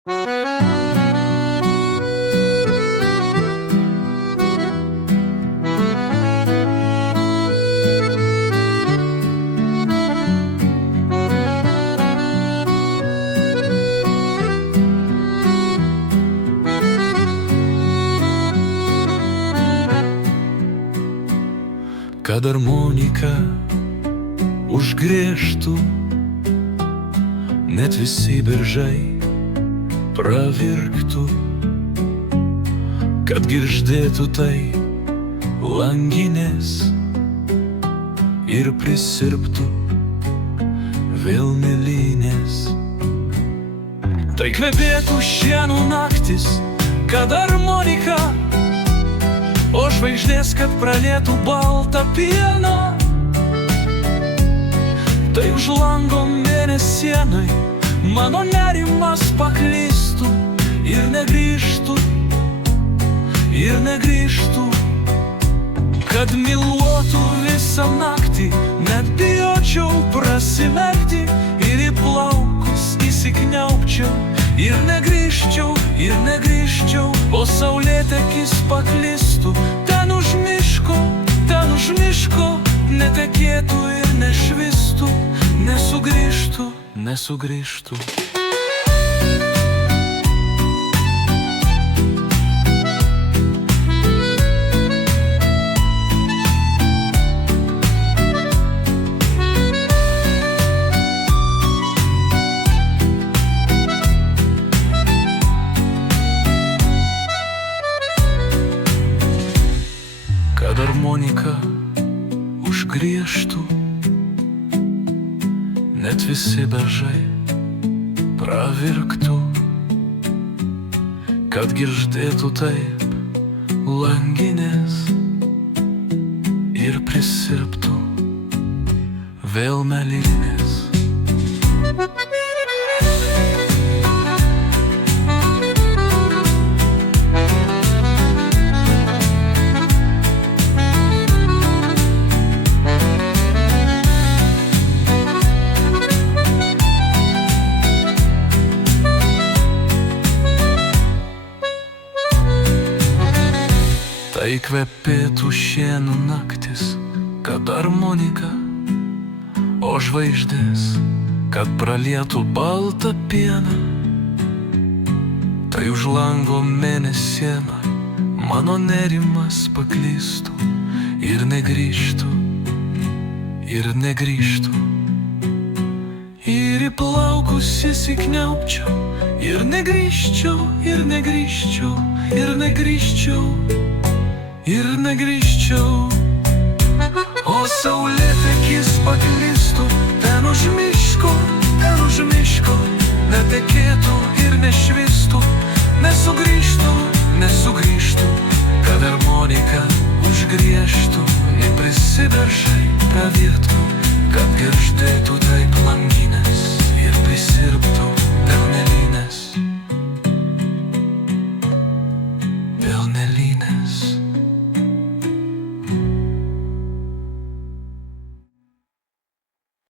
Kad armonika užgriežtų, net visi beržai pravirktų, kad girgždėtų tai langinės ir prisirptų vėl mėlynės. Tai kvepėtų šienų naktis, kad armonika, o žvaigždės, kad pralietų baltą pieną. Tai už lango mėnesienai mano nerimas paklystų ir negrįžtų, ir negrįžtų. Kad myluotų visą naktį, net bijočiau prasimerkti ir į plaukus įsikniaupčiau. Ir negrįžčiau, ir negrįžčiau, o saulėtekis paklystų ten už miško, netekėtų ir nešvistų, nesugrįžtų, nesugrįžtų. Armonika užgriežtų, net visi beržai pravirktų, kad girgždėtų taip langinės ir prisirptų vėl mėlynės. Tai kvepėtų šienų naktis, kad armonika, o žvaigždės, kad pralietų baltą pieną. Tai už lango mėnesiena mano nerimas paklystų ir negrįžtų, ir negrįžtų. Ir į plaukus įsikniaupčiau ir negrįžčiau, ir negrįžčiau, ir negrįžčiau, ir negrįžčiau. O saulėtekis paklystų ten už miško, netekėtų ir nešvistų, nesugrįžtų, nesugrįžtų. Kad armonika užgriežtų ir prisiberžai pravirktų, kad girgždėtų taip langinės ir prisirptų vėl mėlynės.